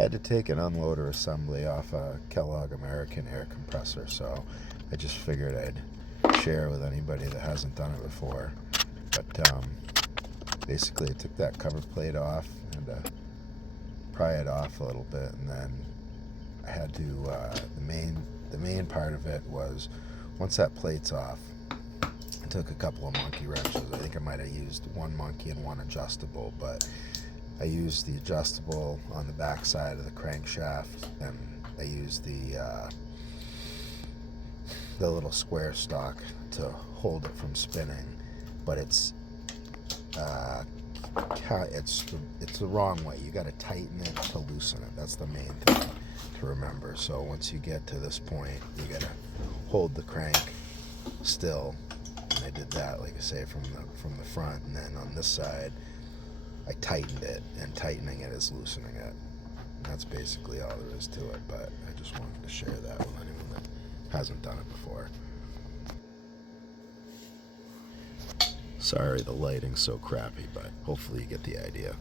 had to take an unloader assembly off a Kellogg American air compressor, so I just figured I'd share with anybody that hasn't done it before. But basically I took that cover plate off and pry it off a little bit, and then I had to the main part of it was, once that plate's off, I took a couple of monkey wrenches. I think I might have used one monkey and one adjustable, but I used the adjustable on the back side of the crankshaft, and I used the little square stock to hold it from spinning. But it's the wrong way. You got to tighten it to loosen it. That's the main thing to remember. So once you get to this point, you got to hold the crank still. And I did that, like I say, from the front, and then on this side I tightened it, and tightening it is loosening it. That's basically all there is to it, but I just wanted to share that with anyone that hasn't done it before. Sorry the lighting's so crappy, but hopefully you get the idea.